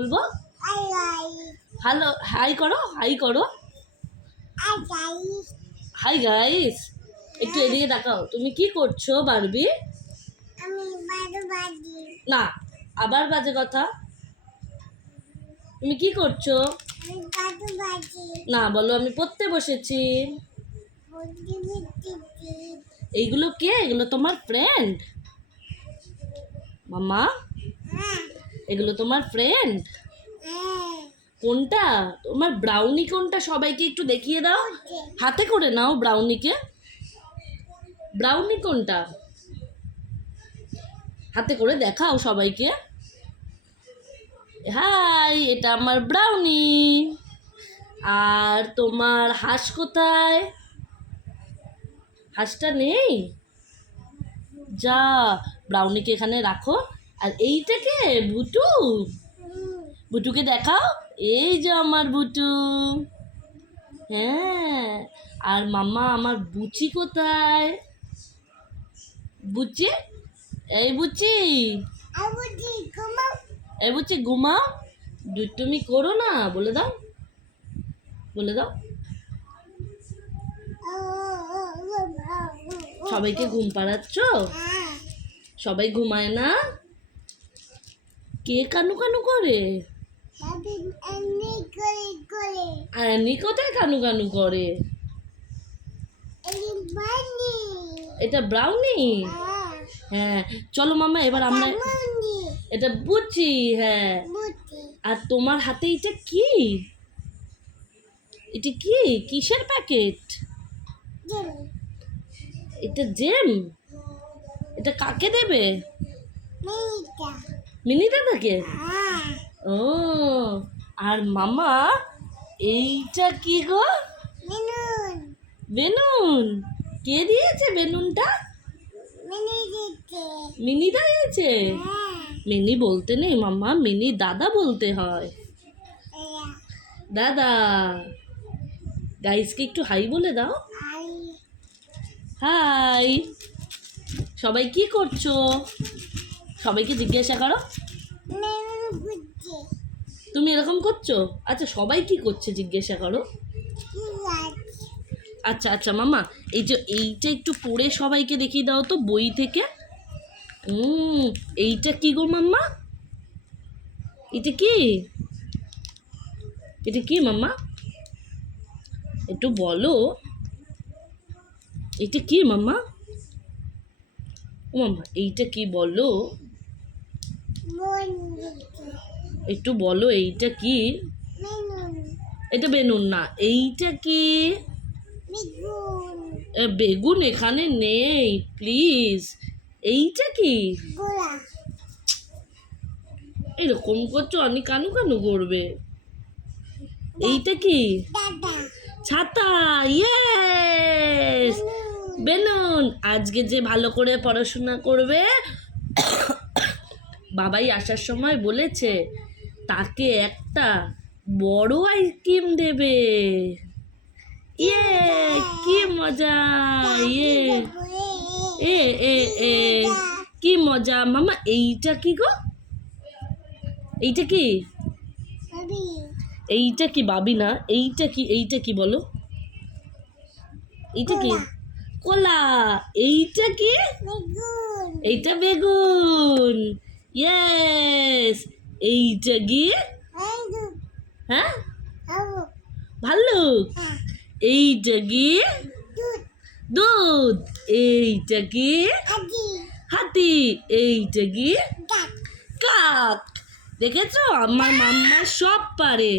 বলবো? Hello, high করো, high করো। Hi guys. একটু এদিকে তাকাও। তুমি কি করছো বারবি? না, আবার বাজে কথা। তুমি কি করছো? না, বলো আমি পড়তে বসেছি। এইগুলো কে? এগুলো তোমার ফ্রেন্ড? মামা, এগুলো তোমার ফ্রেন্ড? কোনটা তোমার ব্রাউনি? কোনটা সবাইকে একটু দেখিয়ে দাও। হাতে করে নাও ব্রাউনিকে। ব্রাউনি কোনটা? হাতে করে দেখাও সবাইকে। হাই, এটা আমার ব্রাউনি। আর তোমার হাঁস কোথায়? হাঁসটা নেই? যা, ব্রাউনিকে এখানে রাখো। আর এইটাকে বুটু, বুটুকে দেখাও। এই যে আমার বুটু। হ্যাঁ, আর মাম্মা আমার বুচি কোথায়? বুচি, এই বুচি, এই বুচি ঘুমাও। তুমি করো না, বলে দাও, বলে দাও। সবাইকে ঘুম পাড়াচ্ছ? সবাই ঘুমায় না? কে কানু কানু করে? আনি কোথায় কানু কানু করে? এটা ব্রাউনি? হ্যাঁ, চলো মামা এবার আমরা। এটা বুচি। হ্যাঁ, আর তোমার হাতে এটা কি? এটা কি? কিসের প্যাকেট? এটা জেম? এটা কাকে দেবে? মিনি দাদাকে? ও, আর মামা এইটা কি গো? বেলুন। কে দিয়েছে বেলুনটা? মিনি দিয়েছে? মিনি বলতে নেই মাম্মা, মিনি দাদা বলতে হয়। দাদা। গাইসকে একটু হাই বলে দাও। হাই। সবাই কি করছো? সবাইকে জিজ্ঞাসা করো। তুমি এরকম করছো? আচ্ছা, সবাই কি করছে জিজ্ঞাসা করো। আচ্ছা আচ্ছা মামা, এই যে এইটা একটু পড়ে সবাইকে দেখিয়ে দাও তো বই থেকে। এইটা কি গো মাম্মা? এটা কি? এটা কি মাম্মা? একটু বলো। এটা কি মাম্মা? ও মাম্মা, এইটা কি বলো? একটু বলো এইটা কি? এটা বেলুন না। এইটা কি? বেগুন এখানে নেই, প্লিজ। এইটা কি? এরকম করছো, আমি কানু কানু করবে। এইটা কি? ছাতা। Yes, balloon. আজকে যে ভালো করে পড়াশোনা করবে, বাবাই আসার সময় বলেছে তাকে একটা বড় আইসক্রিম দেবে। ইয়ে, কি মজা। ইয়ে, এ এ এ কি মজা। মামা এইটা কি গো? এইটা কি? এইটা কি বাবি না? এইটা কি? এইটা কি বলো? এইটা কি? কলা। এইটা কি? এইটা বেগুন। ইয়েস। এইটা কি? হ্যাঁ, ভাল্লুক। এইটা কি? দুধ। এইটা কি? হাতি। এইটা কি? কাক। দেখেছো, আমার মাম্মা সব পারে।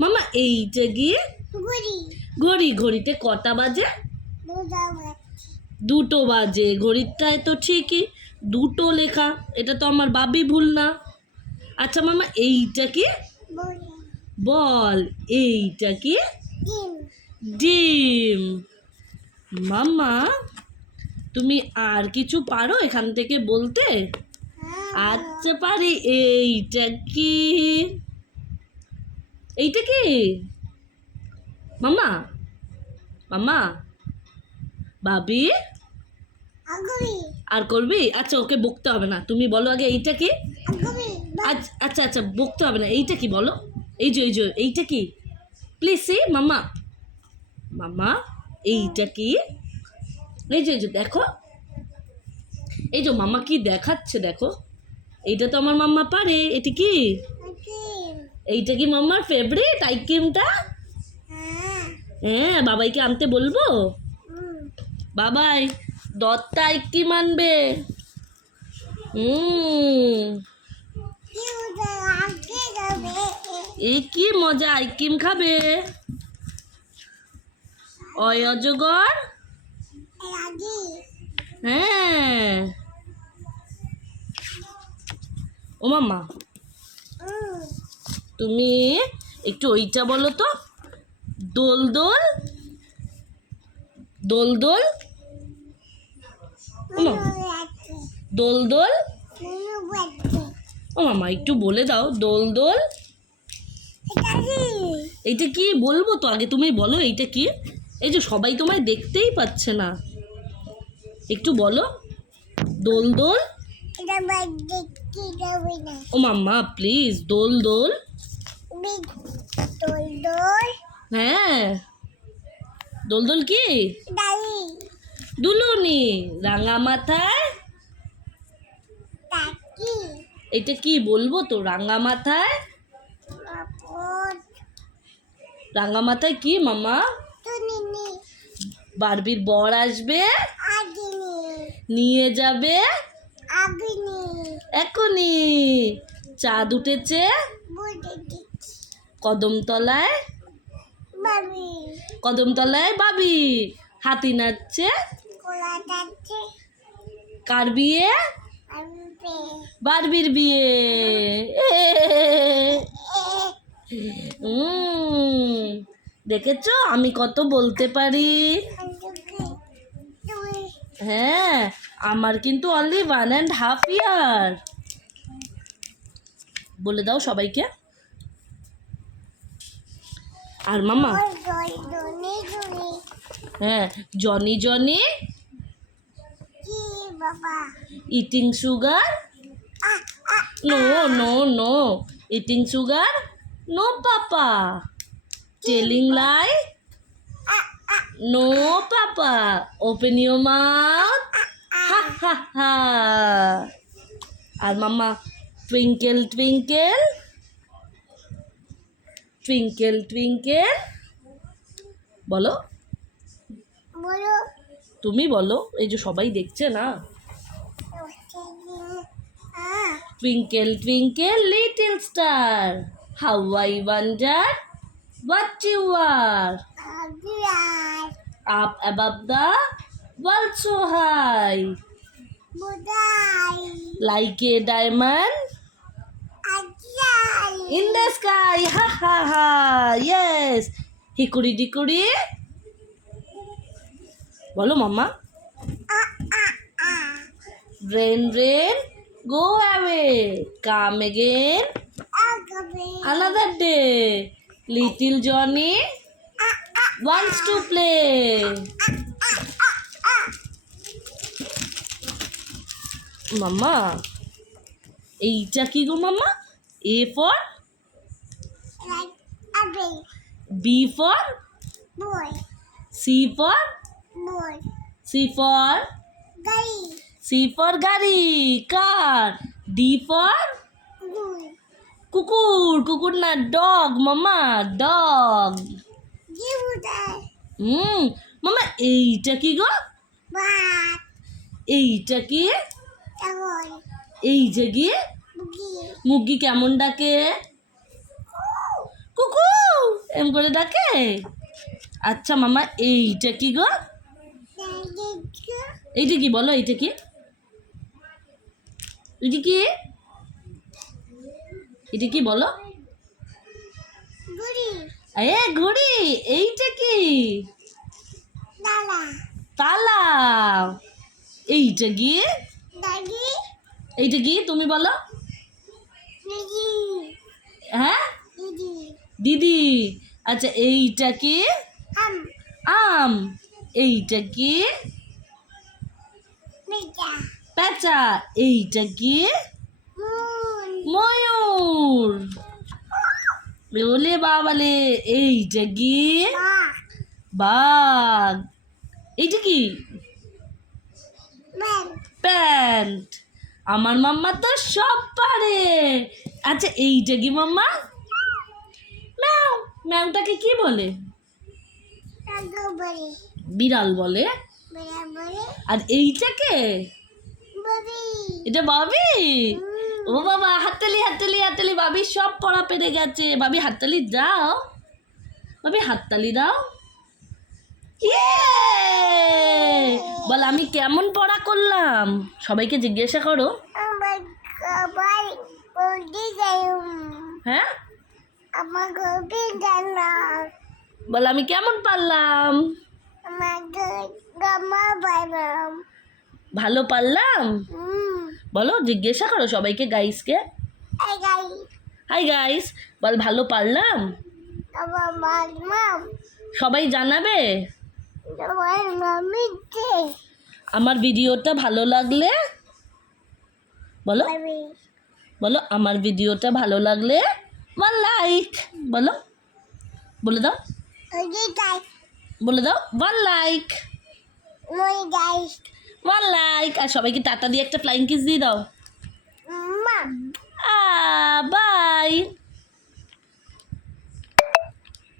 মামা এইটা কি? ঘড়ি। ঘড়িতে কটা বাজে? 2টো বাজে। ঘড়িটায় তো ঠিকই 2টো লেখা। এটা তো আমার বাবি ভুল না। আচ্ছা মামা, এইটা কি? বল। এইটা কি? ডিম। মামা, তুমি আর কিছু পারো এখান থেকে বলতে? আচ্ছা পারি। এইটা কি? এইটা কি মামা? মামা, বাবি, আর করবি? আচ্ছা, ওকে বকতে হবে না, তুমি বলো আগে এইটা কি? আচ্ছা আচ্ছা আচ্ছা বকতে হবে না। এইটা কি বলো? এই যে এইটা কি? প্লিজ সি মাম্মা। মাম্মা এইটা কি? এই যে দেখো, এই যে মাম্মা কি দেখাচ্ছে দেখো। এইটা তো আমার মাম্মা পারে। এটা কি? এইটা কি মাম্মার ফেভারিট আইসক্রিমটা? হ্যাঁ, বাবাইকে আনতে বলবো। বাবাই দত্তা আইসক্রিম আনবে। এই কি মজা, আইসক্রিম খাবে। অয় অজগর। হ্যাঁ ও মাম্মা, তুমি একটু ওইটা বলো তো। দোল দোল দোল দোল। ও মাম্মা, দোল দোল। ও মাম্মা একটু বলে দাও দোল দোল। এইটা কি বলবো তো, আগে তুমি বলো এইটা কি। এই যে সবাই তোমায় দেখতেই পাচ্ছে না, একটু বলো দোল দোল। ও মাম্মা প্লিজ দোল দোল। হ্যাঁ দোল দোল কি? দুলুনি রাঙা মাথায়। এটা কি বলবো তো, রাঙা মাথায়। রাঙা মাথায় কি মাম্মা? বারবির বর আসবে, নিয়ে যাবে এখনই। চাঁদ উঠেছে কদমতলায়, কদমতলায় বাবি। হাতি নাচছে, কার বিয়ে? বারবির বিয়ে। দেখেছো আমি কত বলতে পারি। হ্যাঁ, আমার কিন্তু অনলি 1.5 ইয়ার। বলে দাও সবাইকে। আর মামা, হ্যাঁ Johnny Johnny eating sugar. No no no eating sugar, no papa. Telling lie, no papa. Open your mouth, ha ha ha. আর মাম্মা, টুইঙ্কেল টুইঙ্কেল টুইঙ্কেল টুইঙ্কেল। বলো, তুমি বলো, এই যে সবাই দেখছে না। Twinkle twinkle little star, how I wonder what you are. Up above the world so high, like a diamond in the sky. Ha ha ha. Yes. Hickory dickory. বলো মাম্মা। Rain rain go away, come again another day. Little Johnny wants to play. মাম্মা এইটা কি গো মাম্মা? A for B for C for C for গাড়ি, কার। D for কুকুর, কুকুর না dog মাম্মা, dog. মাম্মা এইটা কি গো? এইটা কি? এই যে কি? মুরগি কেমন ডাকে? কুকু এম করে ডাকে। আচ্ছা মাম্মা এইটা কি গো? এইটা কি বলো, এইটা কি? এটা কি? এটা কি বলো? এ ঘড়ি। এইটা কি? তালা। এইটা কি? এইটা কি তুমি বলো। হ্যাঁ দিদি। আচ্ছা এইটা কি? আম। এইটা কি? পেঁচা। এইটা কি? ময়ূর। ওলে বাবালে, এইটা কি? বাঘ। এইটা কি? প্যান্ট। আমার মাম্মা তো সব পারে। আচ্ছা এইটা কি মাম্মা? ম্যাও। ম্যাওটাকে কি বলে? বিড়াল বলে। আর এইটাকে? এটা বাবি। ও বাবা, হাততালি হাততালি হাততালি, বাবি সব পড়া পেরে গেছে। বাবি হাততালি দাও, বাবি হাততালি দাও। বল আমি কেমন পড়া করলাম, সবাইকে জিজ্ঞাসা করো। হ্যাঁ, বল আমি কেমন পারলাম। ভালো পারলাম। বলো, জিজ্ঞাসা করো সবাইকে, গাইসকে। হাই গাইস, বল ভালো পারলাম। সবাই জানাবে। আমার ভিডিওটা ভালো লাগলে বলো, বলো আমার ভিডিওটা ভালো লাগলে ওয়ান লাইক। বলো, বলে দাও, বলে দাও ওয়ান লাইক, ওয়ান লাইক। আর সবাইকে টাটা দিয়ে একটা ফ্লাইং কিস দিয়ে দাও। বাই।